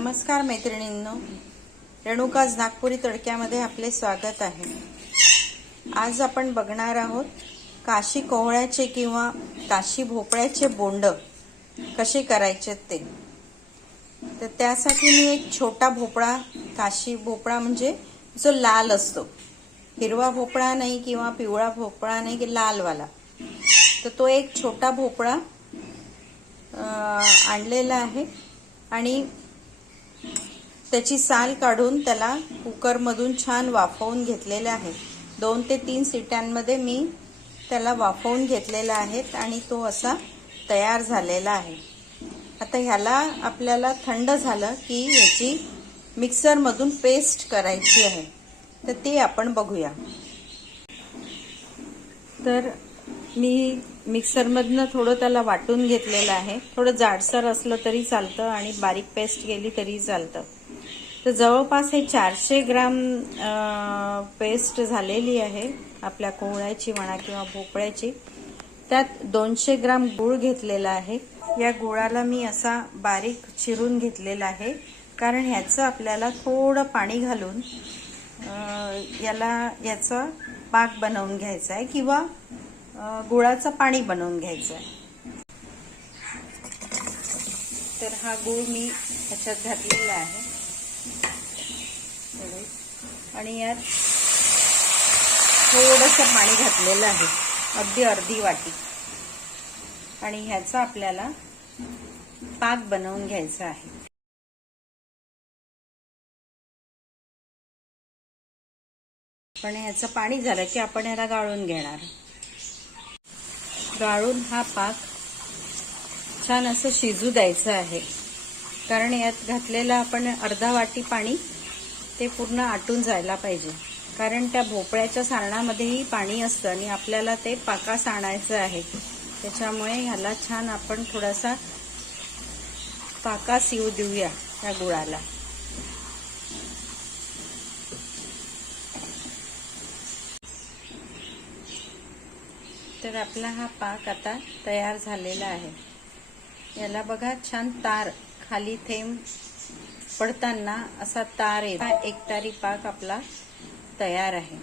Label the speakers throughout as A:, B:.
A: नमस्कार मैत्रिणींनो. रेणुकाज नागपुरी तडक्यामध्ये आपले स्वागत आहे. आज आपण बघणार आहोत काशी कोहळ्याचे किंवा काशी भोपळ्याचे बोंड कसे करायचे ते. तर त्यासाठी मी एक छोटा भोपळा काशी भोपळा म्हणजे जो लाल असतो. हिरवा भोपळा नाही किंवा पिवळा भोपळा नाही की लालवाला. तर तो एक छोटा भोपळा आणलेला आहे. आणि त्याची साल काढून त्याला कुकरमधून छान वाफवून घेतलेले आहे. दोन ते तीन सिट्यांमध्ये मी त्याला वाफवून घेतलेला आहे आणि तो असा तयार झालेला आहे. आता ह्याला आपल्याला थंड झालं की याची मिक्सरमधून पेस्ट करायची आहे. तर ते आपण बघूया. तर मी मिक्सरमधनं थोडं त्याला वाटून घेतलेलं आहे. थोडं जाडसर असलं तरी चालतं आणि बारीक पेस्ट केली तरी चालतं. तर जवळपास हे चारशे ग्राम पेस्ट झालेली आहे आपल्या कोहळ्याची म्हणा किंवा भोपळ्याची. त्यात दोनशे ग्राम गूळ घेतलेला आहे. या गुळाला मी असा बारीक चिरून घेतलेला आहे. कारण ह्याचं आपल्याला थोडं पाणी घालून याला याचा पाक बनवून घ्यायचा आहे किंवा गुळाचं पाणी बनवून घ्यायचं आहे तर हा गूळ मी ह्याच्यात घातलेला आहे. आणि यात थोडंसं पाणी घातलेलं आहे. अगदी अर्धी वाटी. आणि ह्याचा आपल्याला पाक बनवून घ्यायचा आहे. पण ह्याचं पाणी झालं की आपण ह्याला गाळून घेणार. गाळून हा पाक छान असं शिजू द्यायचं आहे. कारण यात घातलेलं आपण अर्धा वाटी पाणी ते पूर्ण आटून जायला पाहिजे. कारण त्या भोपळ्याच्या सारणामध्येही पाणी असतं आणि आपल्याला ते पाकास आणायचं आहे. त्याच्यामुळे ह्याला छान आपण थोडासा पाकास येऊ देऊया त्या गुळाला. तर आपला हा पाक आता तयार झालेला आहे. याला बघा छान तार खाली थेंब पडताना असा तार येत. एक तारी पाक आपला तयार आहे.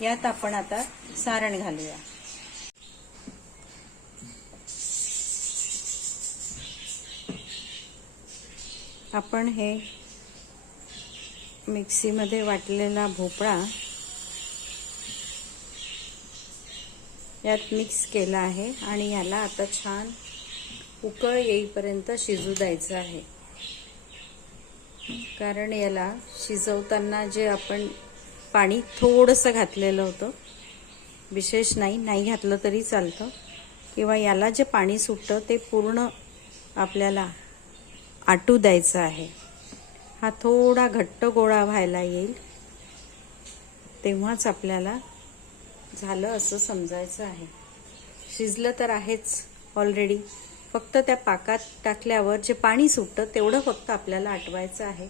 A: यात आपण आता सारण घालूया. आपण हे मिक्सीमध्ये वाटलेला भोपळा यात मिक्स केला आहे आणि याला आता छान उकळ येईपर्यंत शिजू द्यायचं आहे. कारण याला शिजवताना जे आपण पाणी थोडंसं घातलेलं होतं विशेष नाही नाही घातलं तरी चालतं. किंवा याला जे पाणी सुटतं ते पूर्ण आपल्याला आटू द्यायचं आहे. हा थोडा घट्ट गोळा व्हायला येईल. तेव्हाच आपल्याला झालं असं समजायचं आहे. शिजलं तर आहेच ऑलरेडी फक्त त्या पाकात टाकल्यावर जे पाणी सुटतं तेवढं फक्त आपल्याला आटवायचं आहे.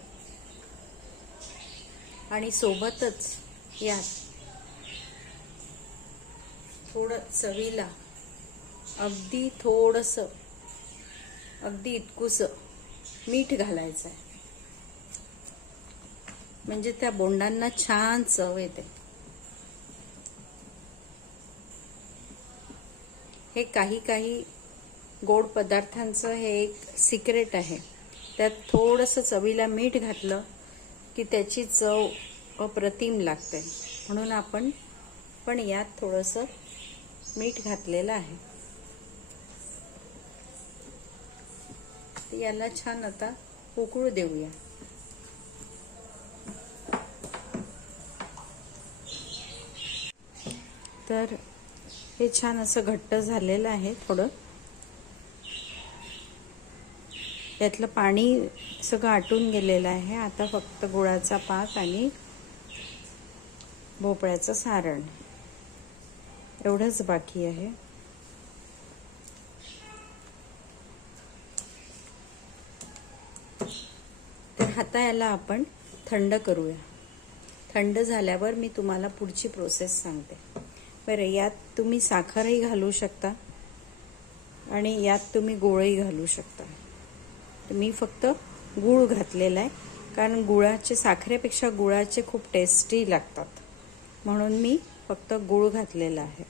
A: आणि सोबतच यात थोडं चवीला अगदी थोडंसं अगदी इतकुसं मीठ घालायचं आहे म्हणजे त्या बोंडांना छान चव येते. हे काही काही गोड पदार्थांचं हे एक सिक्रेट आहे. त्यात थोडंसं चवीला मीठ घातलं की त्याची चव अप्रतिम लागते. म्हणून आपण पण यात थोडंसं मीठ घातलेलं आहे. याला छान आता उकळू देऊया. तर हे छान असं घट्ट झालेलं आहे थोडं. यातलं पाणी सगळं आटून गेलेलं आहे. आता फक्त गुळाचा पाक आणि भोपळ्याचं सारण. एवढंच बाकी आहे. तर आता याला आपण थंड करूया. थंड झाल्यावर मी तुम्हाला पुढची प्रोसेस सांगते. बरं यात तुम्ही साखरही घालू शकता आणि यात तुम्ही गोळही घालू शकता. मी फक्त गूळ घातलेला आहे कारण गुळाचे साखरेपेक्षा गुळाचे खूप टेस्टी लागतात. म्हणून मी फक्त गूळ घातलेला आहे.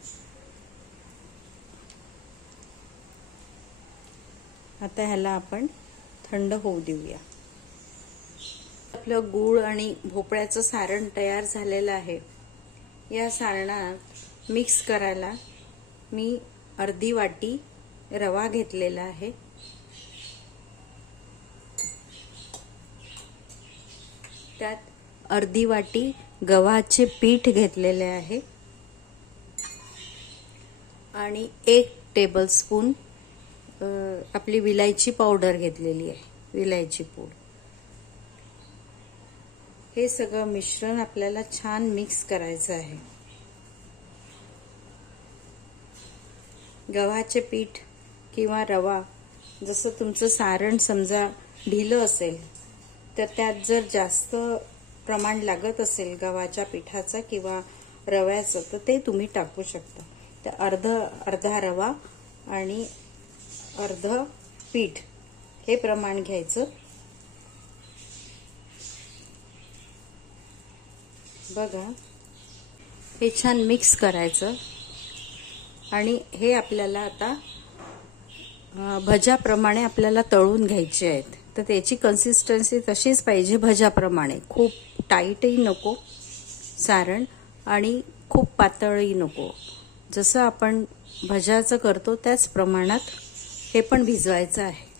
A: आता ह्याला आपण थंड होऊ देऊया. आपलं गूळ आणि भोपळ्याचं सारण तयार झालेलं आहे. या सारणात मिक्स करायला मी अर्धी वाटी रवा घेतलेला आहे. त्यात अर्धी वाटी गव्हाचे पीठ घेतलेले आहे. आणि एक टेबलस्पून आपली विलायची पावडर घेतलेली आहे विलायची पूड. हे सगळं मिश्रण आपल्याला छान मिक्स करायचं आहे. गव्हाचे पीठ किंवा रवा जसं तुमचं सारण समजा ढिलं असेल तर त्यात जर जास्त प्रमाण लागत असेल गव्हाच्या पिठाचं किंवा रव्याचं तर ते तुम्ही टाकू शकता. तर अर्ध अर्धा रवा आणि अर्ध पीठ हे प्रमाण घ्यायचं. बघा हे छान मिक्स करायचं. आणि हे आपल्याला आता भज्याप्रमाणे आपल्याला तळून घ्यायचे आहेत. तर त्याची कन्सिस्टन्सी तशीच पाहिजे भज्याप्रमाणे. खूप टाईटही नको सारण आणि खूप पातळही नको. जसं आपण भज्याचं करतो त्याच प्रमाणात हे पण भिजवायचं आहे.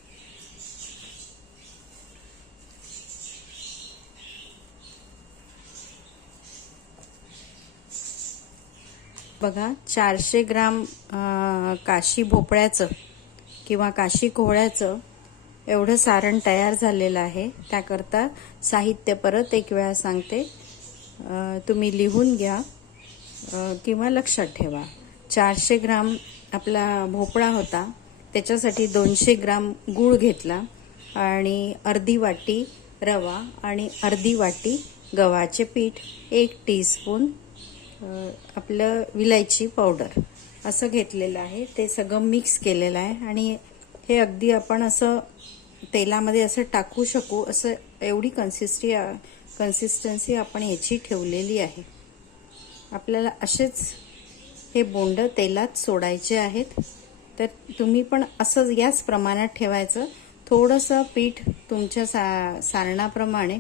A: बघा चारशे ग्राम काशी भोपळ्याचं किंवा काशी कोहळ्याचं एवढं सारण तयार झालेलं आहे. त्याकरता साहित्य परत एक वेळा सांगते. तुम्ही लिहून घ्या. किंवा लक्षात ठेवा. चारशे ग्राम आपला भोपळा होता. त्याच्यासाठी दोनशे ग्राम गूळ घेतला आणि अर्धी वाटी रवा आणि अर्धी वाटी गव्हाचे पीठ एक टीस्पून आपलं विलायची पावडर असं घेतलेलं आहे. ते सगळं मिक्स केलेलं आहे. आणि हे अगदी आपण असं तेलामध्ये असं टाकू शकू असं एवढी कन्सिस्टी कन्सिस्टन्सी आपण याची ठेवलेली आहे. आपल्याला असेच हे बोंड तेलात सोडायचे आहेत. तर तुम्ही पण असं याच प्रमाणात ठेवायचं. थोडंसं पीठ तुमच्या सा सारणाप्रमाणे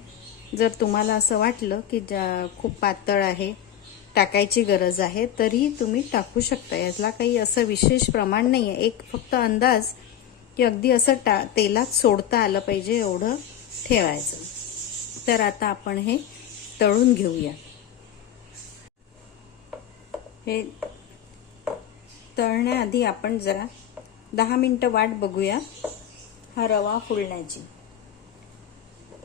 A: जर तुम्हाला असं वाटलं की जा- खूप पातळ आहे टाकायची गरज आहे तरीही तुम्ही टाकू शकता. यातला काही असं विशेष प्रमाण नाही आहे एक फक्त अंदाज की अगदी असं टा तेलात सोडता आलं पाहिजे एवढं ठेवायचं. तर आता आपण हे तळून घेऊया. हे तळण्याआधी आपण जरा दहा मिनटं वाट बघूया हा रवा फुलण्याची.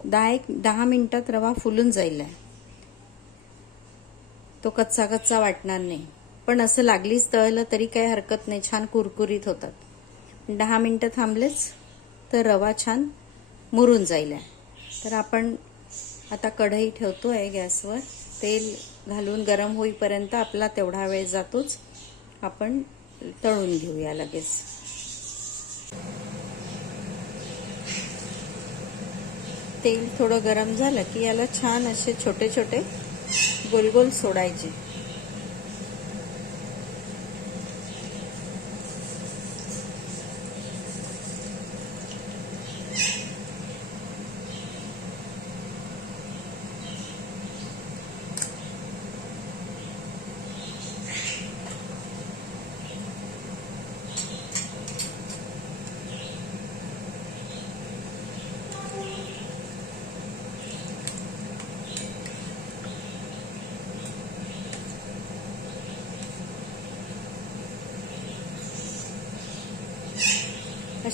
A: दहा एक दहा मिनटात रवा फुलून जाईल. तो कच्चा कच्चा वाटणार नाही. पण असं लागलीच तळलं तरी काही हरकत नाही. छान कुरकुरीत होतात. दहा मिनटं थांबलेच तर रवा छान मुरून जाईल. तर आपण आता कढई ठेवतो आहे गॅसवर. तेल घालून गरम होईपर्यंत आपला तेवढा वेळ जातोच. आपण तळून घेऊया लगेच. तेल थोडं गरम झालं की याला छान असे छोटे छोटे गोल गोल सोडायचे.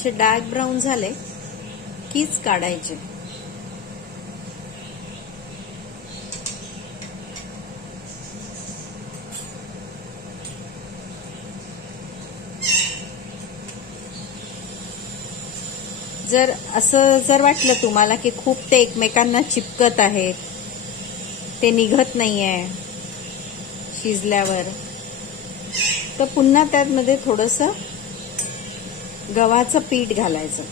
A: असे डार्क ब्राऊन झाले कीच काढायचे. जर असं जर वाटलं तुम्हाला की खूप ते एकमेकांना चिपकत आहेत ते निघत नाही आहे शिजल्यावर तर पुन्हा त्यामध्ये थोडंसं गव्हाचं पीठ घालायचं.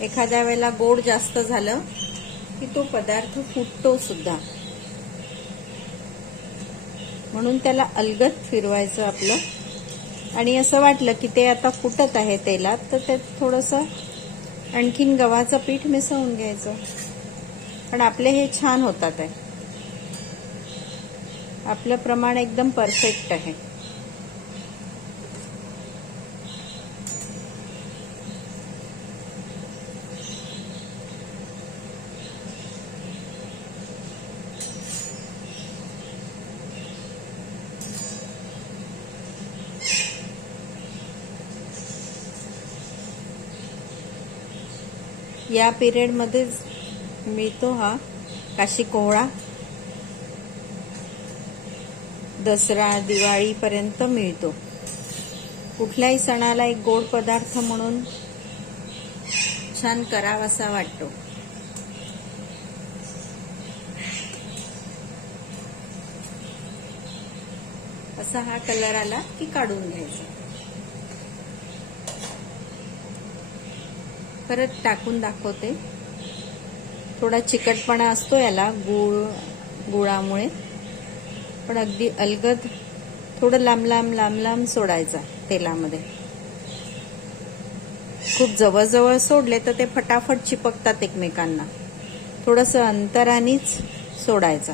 A: एखाद्या वेळेला गोड जास्त झालं की तो पदार्थ फुटतो सुद्धा. म्हणून त्याला अलगद फिरवायचं आपलं. आणि असं वाटलं की ते आता फुटत आहे तेलात तर त्यात थोडंसं आणखीन गव्हाचं पीठ मिसळून घ्यायचं. पण आपले हे छान होतात आहे. आपलं प्रमाण एकदम परफेक्ट आहे. या पिरियडमध्येच मिळतो हा काशी कोहळा दसरा दिवाळीपर्यंत मिळतो. कुठल्याही सणाला एक गोड पदार्थ म्हणून छान करावासा वाटतो. असा हा कलर आला की काढून घ्यायचा. परत टाकून दाखवते. थोडा चिकटपणा असतो याला गुळ गुळामुळे. पण अगदी अलगद थोडं लांब लांब लांब लांब सोडायचा तेलामध्ये. खूप जवळजवळ सोडले तर ते फटाफट चिपकतात एकमेकांना. थोडंसं अंतरानेच सोडायचा.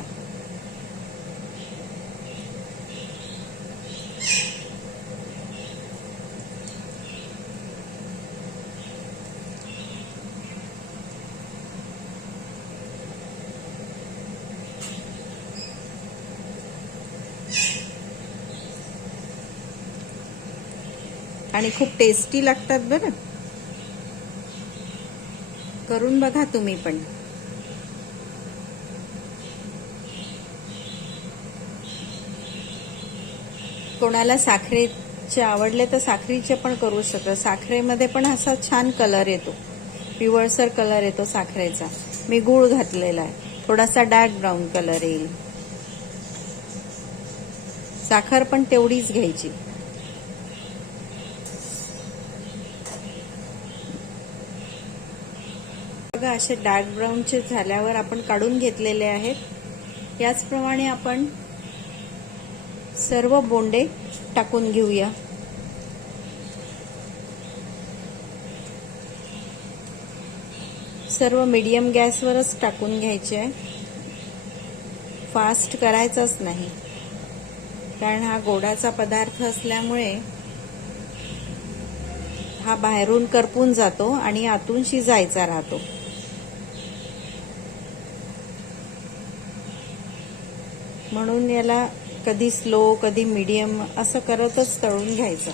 A: आणि खूप टेस्टी लागतात बरं. करून बघा तुम्ही पण. कोणाला साखरेचे आवडले तर साखरीचे पण करू शकतो. साखरेमध्ये पण असा छान कलर येतो. पिवळसर कलर येतो साखरेचा. मी गूळ घातलेला आहे. थोडासा डार्क ब्राऊन कलर येईल. साखर पण तेवढीच घ्यायची. बघा असे डार्क ब्राऊनचे झाल्यावर आपण काढून घेतलेले आहेत. याचप्रमाणे आपण सर्व बोंडे टाकून घेऊया. सर्व मीडियम गॅसवरच टाकून घ्यायचे आहे. फास्ट करायचंच नाही. कारण हा गोडाचा पदार्थ असल्यामुळे हा बाहेरून करपून जातो आणि आतून शिजायचा राहतो. म्हणून याला कधी स्लो कधी मीडियम असं करतच तळून घ्यायचं.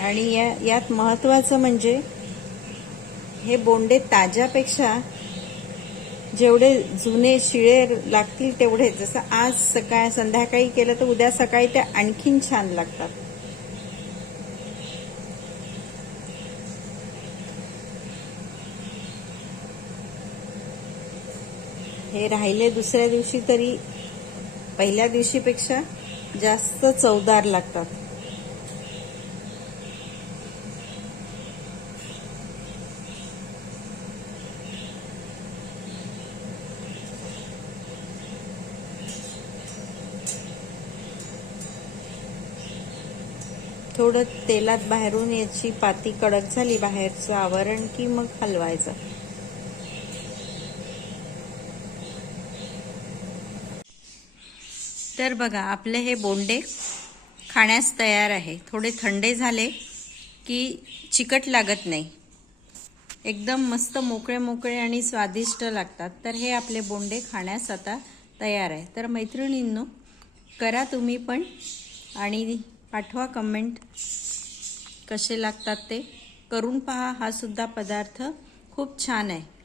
A: आणि या यात महत्वाचं म्हणजे हे बोंडे ताज्यापेक्षा जेवढे जुने शिळे लागतील तेवढे जसं आज सकाळ संध्याकाळी केलं तर उद्या सकाळी ते आणखीन छान लागतात. हे राहिले दुसऱ्या दिवशी तरी पहिल्या दिवशीपेक्षा जास्त चवदार लागतात. थोडं तेलात बाहेरून याची पाती कडक झाली बाहेरचं आवरण की मग हलवायचं. तर बघा आपले हे बोंडे खाण्यास तयार आहे. थोडे थंडे झाले की चिकट लागत नाही. एकदम मस्त मोकळे मोकळे आणि स्वादिष्ट लागतात. तर हे आपले बोंडे खाण्यास आता तयार आहे. तर मैत्रिणींनो करा तुम्ही पण आणि पाठवा कमेंट कसे लागतात ते. करून पहा हा सुद्धा पदार्थ खूप छान आहे.